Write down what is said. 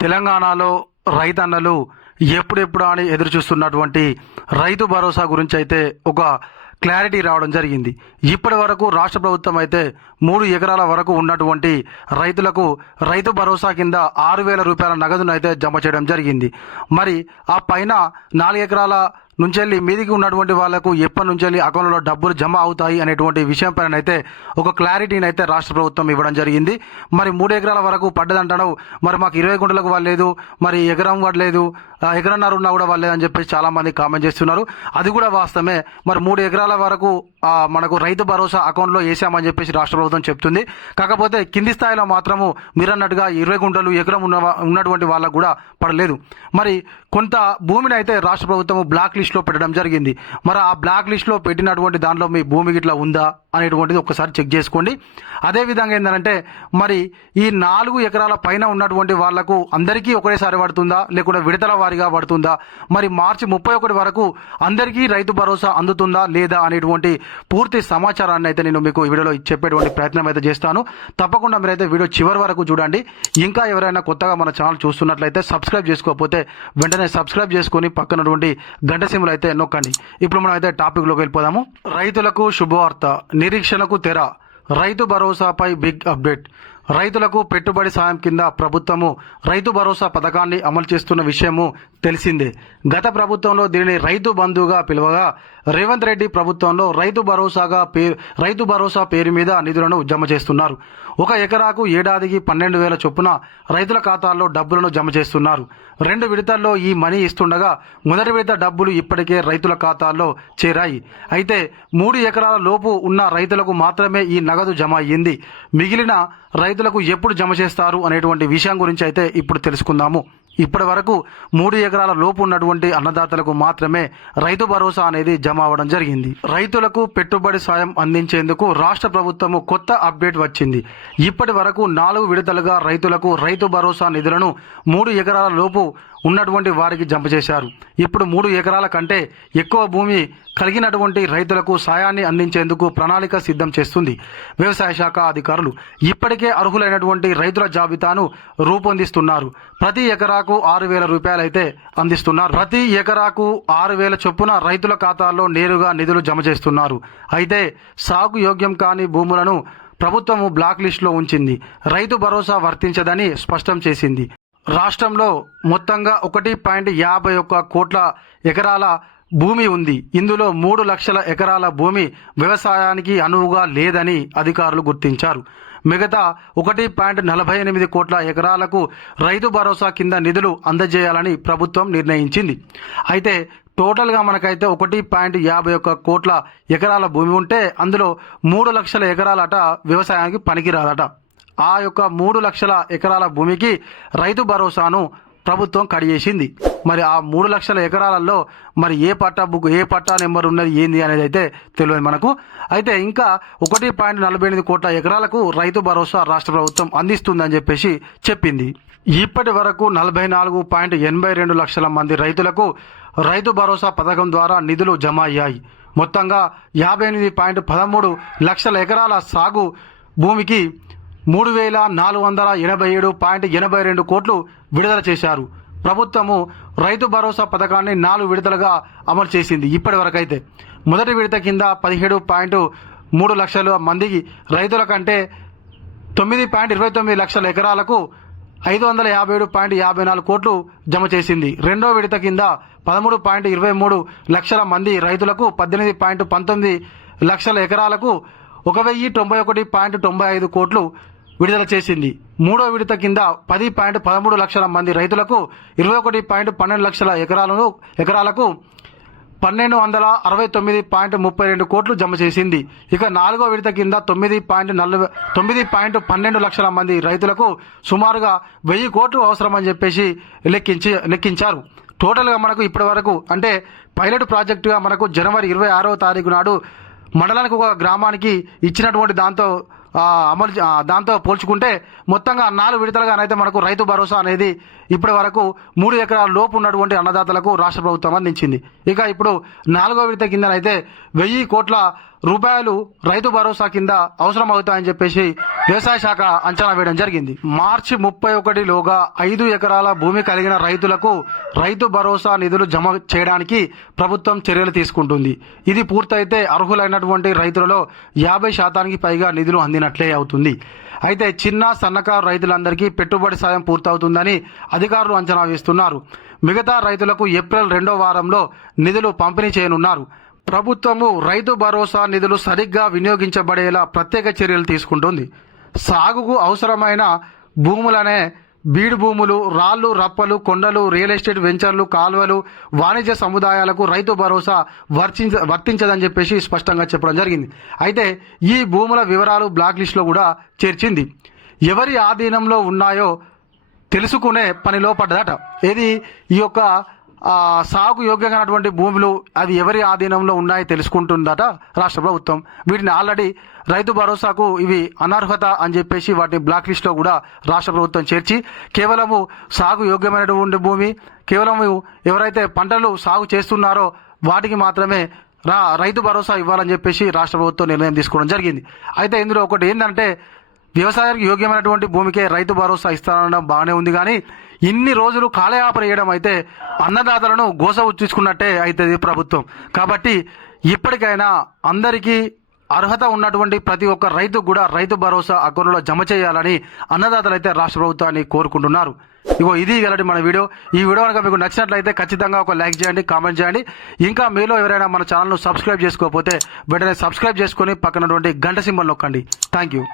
తెలంగాణలో రైతన్నలు ఎప్పుడెప్పుడు అని ఎదురు చూస్తున్నటువంటి రైతు భరోసా గురించి అయితే ఒక క్లారిటీ రావడం జరిగింది. ఇప్పటి వరకు రాష్ట్ర ప్రభుత్వం అయితే 3 ఎకరాల వరకు ఉన్నటువంటి రైతులకు రైతు భరోసా కింద 6,000 రూపాయల నగదును అయితే జమ చేయడం జరిగింది. మరి ఆ పైన 4 ఎకరాల నుంచి మీదికి ఉన్నటువంటి వాళ్లకు ఎప్పటి నుంచి అకౌంట్లో డబ్బులు జమ అవుతాయి అనేటువంటి విషయం పైన అయితే ఒక క్లారిటీని అయితే రాష్ట్ర ప్రభుత్వం ఇవ్వడం జరిగింది. మరి 3 ఎకరాల వరకు పడ్డదంటాడు, మరి మాకు 20 గుంటలకు వాళ్ళలేదు, మరి ఎకరం పడలేదు, ఎకరన్నర ఉన్నా కూడా వాళ్ళలేదు అని చెప్పేసి చాలా మంది కామెంట్ చేస్తున్నారు. అది కూడా వాస్తవమే. మరి 3 ఎకరాల వరకు మనకు రైతు భరోసా అకౌంట్లో వేసామని చెప్పేసి రాష్ట్ర ప్రభుత్వం చెప్తుంది. కాకపోతే కింది స్థాయిలో మాత్రము మీరన్నట్టుగా 20 గుంటలు ఎకరం ఉన్నటువంటి వాళ్ళకు కూడా పడలేదు. మరి కొంత భూమిని అయితే రాష్ట్ర ప్రభుత్వం బ్లాక్ లిస్ట్లో పెట్టడం జరిగింది. మరి ఆ బ్లాక్ లిస్ట్లో పెట్టినటువంటి దాంట్లో మీ భూమి గిట్లా ఉందా అనేటువంటిది ఒకసారి చెక్ చేసుకోండి. అదేవిధంగా ఏంటంటే మరి ఈ 4 ఎకరాల పైన ఉన్నటువంటి వాళ్లకు అందరికీ ఒకేసారి పడుతుందా లేకుంటే విడతల వారీగా పడుతుందా, మరి మార్చి 31 వరకు అందరికీ రైతు భరోసా అందుతుందా లేదా అనేటువంటి పూర్తి సమాచారాన్ని అయితే నేను మీకు ఈ వీడియోలో చెప్పేటువంటి ప్రయత్నం అయితే చేస్తాను. తప్పకుండా మీరైతే వీడియో చివరి వరకు చూడండి. ఇంకా ఎవరైనా కొత్తగా మన ఛానల్ చూస్తున్నట్లయితే సబ్స్క్రైబ్ చేసుకోకపోతే వెంటనే సబ్స్క్రైబ్ చేసుకొని పక్కనటువంటి గంట సింబల్ అయితే నొక్కండి. ఇప్పుడు మనం అయితే టాపిక్లోకి వెళ్ళిపోదాము. రైతులకు శుభవార్త, నిరీక్షణకు తెర. రైతు భరోసాపై బిగ్ అప్డేట్. రైతులకు పెట్టుబడి సాయం కింద ప్రభుత్వము రైతు భరోసా పథకాన్ని అమలు చేస్తున్న విషయము తెలిసిందే. గత ప్రభుత్వంలో దీనిని రైతు బంధుగా పిలువగా రేవంత్ రెడ్డి ప్రభుత్వంలో రైతు భరోసా పేరు మీద నిధులను జమ చేస్తున్నారు. 1 ఎకరాకు ఏడాదికి 12,000 చొప్పున రైతుల ఖాతాల్లో డబ్బులను జమ చేస్తున్నారు. 2 విడతల్లో ఈ మనీ ఇస్తుండగా మొదటి విడత డబ్బులు ఇప్పటికే రైతుల ఖాతాల్లో చేరాయి. అయితే 3 ఎకరాల లోపు ఉన్న రైతులకు మాత్రమే ఈ నగదు జమ అయ్యింది. మిగిలిన రైతులకు ఎప్పుడు జమ చేస్తారు అనేటువంటి విషయం గురించి అయితే ఇప్పుడు తెలుసుకుందాము. ఇప్పటి వరకు 3 ఎకరాల లోపు ఉన్నటువంటి అన్నదాతలకు మాత్రమే రైతు భరోసా అనేది జమ అవ్వడం జరిగింది. రైతులకు పెట్టుబడి సాయం అందించేందుకు రాష్ట్ర ప్రభుత్వము కొత్త అప్డేట్ వచ్చింది. ఇప్పటి వరకు 4 విడతలుగా రైతులకు రైతు భరోసా నిధులను 3 ఎకరాల లోపు ఉన్నటువంటి వారికి జమ చేశారు. ఇప్పుడు 3 ఎకరాల కంటే ఎక్కువ భూమి కలిగినటువంటి రైతులకు సాయాన్ని అందించేందుకు ప్రణాళిక సిద్ధం చేస్తుంది వ్యవసాయ శాఖ అధికారులు. ఇప్పటికే అర్హులైనటువంటి రైతుల జాబితాను రూపొందిస్తున్నారు. ప్రతి ఎకరాకు 6,000 రూపాయలు అయితే అందిస్తున్నారు. ప్రతి ఎకరాకు 6,000 చొప్పున రైతుల ఖాతాల్లో నేరుగా నిధులు జమ చేస్తున్నారు. అయితే సాగు యోగ్యం కాని భూములను ప్రభుత్వము బ్లాక్ లిస్టులో ఉంచింది. రైతు భరోసా వర్తించదని స్పష్టం చేసింది. రాష్ట్రంలో మొత్తంగా 1.51 కోట్ల ఎకరాల భూమి ఉంది. ఇందులో 3 లక్షల ఎకరాల భూమి వ్యవసాయానికి అనువుగా లేదని అధికారులు గుర్తించారు. మిగతా 1.48 కోట్ల ఎకరాలకు రైతు భరోసా కింద నిధులు అందజేయాలని ప్రభుత్వం నిర్ణయించింది. అయితే టోటల్గా మనకైతే 1.51 కోట్ల ఎకరాల భూమి ఉంటే అందులో 3 లక్షల ఎకరాలట వ్యవసాయానికి పనికిరాదట. ఆ యొక్క 3 లక్షల ఎకరాల భూమికి రైతు భరోసాను ప్రభుత్వం కడిగేసింది. మరి ఆ 3 లక్షల ఎకరాలలో మరి ఏ పట్టా నెంబర్ ఉన్నది ఏంది అనేది అయితే తెలియదు మనకు. అయితే ఇంకా 1.48 కోట్ల ఎకరాలకు రైతు భరోసా రాష్ట్ర ప్రభుత్వం అందిస్తుందని చెప్పేసి చెప్పింది. ఇప్పటి వరకు 44.82 లక్షల మంది రైతులకు రైతు భరోసా పథకం ద్వారా నిధులు జమ అయ్యాయి. మొత్తంగా 58.13 లక్షల ఎకరాల సాగు భూమికి 3,487.82 కోట్లు విడుదల చేశారు. ప్రభుత్వము రైతు భరోసా పథకాన్ని 4 విడతలుగా అమలు చేసింది. ఇప్పటి వరకు అయితే మొదటి విడత కింద 17.3 లక్షల మందికి రైతుల కంటే 9.29 లక్షల ఎకరాలకు 557.54 కోట్లు జమ చేసింది. రెండో విడత కింద 13.23 లక్షల మంది రైతులకు 18.19 లక్షల ఎకరాలకు 1,091.95 కోట్లు విడుదల చేసింది. మూడో విడత కింద 10.13 లక్షల మంది రైతులకు 21.12 లక్షల ఎకరాలకు 1,269.32 కోట్లు జమ చేసింది. ఇక నాలుగో విడత కింద 9.12 లక్షల మంది రైతులకు సుమారుగా 1,000 కోట్లు అవసరమని చెప్పేసి లెక్కించారు. టోటల్గా మనకు ఇప్పటి వరకు అంటే పైలట్ ప్రాజెక్టుగా మనకు జనవరి 26వ తారీఖు నాడు మండలానికి ఒక గ్రామానికి ఇచ్చినటువంటి దాంతో దాంతో పోల్చుకుంటే మొత్తంగా 4 విడతలుగానైతే మనకు రైతు భరోసా అనేది ఇప్పటి వరకు 3 ఎకరాల లోపు ఉన్నటువంటి అన్నదాతలకు రాష్ట్ర ప్రభుత్వం అందించింది. ఇక ఇప్పుడు 4వ విడత కిందనైతే 1000 కోట్ల రూపాయలు రైతు భరోసా కింద అవసరం అవుతాయని చెప్పేసి వ్యవసాయ శాఖ అంచనా వేయడం జరిగింది. మార్చి 31లోగా 5 ఎకరాల భూమి కలిగిన రైతులకు రైతు భరోసా నిధులు జమ చేయడానికి ప్రభుత్వం చర్యలు తీసుకుంటుంది. ఇది పూర్తయితే అర్హులైనటువంటి రైతులలో 50% పైగా నిధులు అందినట్లే అవుతుంది. అయితే చిన్న సన్నకారు రైతులందరికీ పెట్టుబడి సాయం పూర్తవుతుందని అధికారులు అంచనా వేస్తున్నారు. మిగతా రైతులకు ఏప్రిల్ 2వ వారంలో నిధులు పంపిణీ చేయనున్నారు. ప్రభుత్వము రైతు భరోసా నిధులు సరిగ్గా వినియోగించబడేలా ప్రత్యేక చర్యలు తీసుకుంటుంది. సాగుకు అవసరమైన భూములనే బీడు భూములు, రాళ్లు, రప్పలు, కొండలు, రియల్ ఎస్టేట్ వెంచర్లు, కాలువలు, వాణిజ్య సముదాయాలకు రైతు భరోసా వర్తించదని చెప్పేసి స్పష్టంగా చెప్పడం జరిగింది. అయితే ఈ భూముల వివరాలు బ్లాక్ లిస్టులో కూడా చేర్చింది. ఎవరి ఆధీనంలో ఉన్నాయో తెలుసుకునే పనిలో పడ్డదట. ఏది ఈ యొక్క సాగు యోగ్యమైనటువంటి భూములు అవి ఎవరి ఆధీనంలో ఉన్నాయో తెలుసుకుంటుందట రాష్ట్ర ప్రభుత్వం. వీటిని ఆల్రెడీ రైతు భరోసాకు ఇవి అనర్హత అని చెప్పేసి వాటిని బ్లాక్ లిస్ట్లో కూడా రాష్ట్ర ప్రభుత్వం చేర్చి కేవలము సాగు యోగ్యమైనటువంటి భూమి, కేవలం ఎవరైతే పంటలు సాగు చేస్తున్నారో వాటికి మాత్రమే రైతు భరోసా ఇవ్వాలని చెప్పేసి రాష్ట్ర ప్రభుత్వం నిర్ణయం తీసుకోవడం జరిగింది. అయితే ఇందులో ఒకటి ఏంటంటే వ్యవసాయానికి యోగ్యమైనటువంటి భూమికే రైతు భరోసా ఇస్తానడం బాగానే ఉంది, కానీ ఇన్ని రోజులు కాలయాపన చేయడం అయితే అన్నదాతలను గోస ఉచ్చుకున్నట్టే అవుతుంది ప్రభుత్వం. కాబట్టి ఇప్పటికైనా అందరికీ అర్హత ఉన్నటువంటి ప్రతి ఒక్క రైతుకు కూడా రైతు భరోసా అకౌంట్లో జమ చేయాలని అన్నదాతలు అయితే రాష్ట్ర ప్రభుత్వాన్ని కోరుకుంటున్నారు. ఇది వెల్లడి మన వీడియో. ఈ వీడియో కనుక మీకు నచ్చినట్లయితే ఖచ్చితంగా ఒక లైక్ చేయండి, కామెంట్ చేయండి. ఇంకా మీలో ఎవరైనా మన ఛానల్ను సబ్స్క్రైబ్ చేసుకోకపోతే వెంటనే సబ్స్క్రైబ్ చేసుకొని పక్కనటువంటి గంట సింబల్ నొక్కండి. Thank you.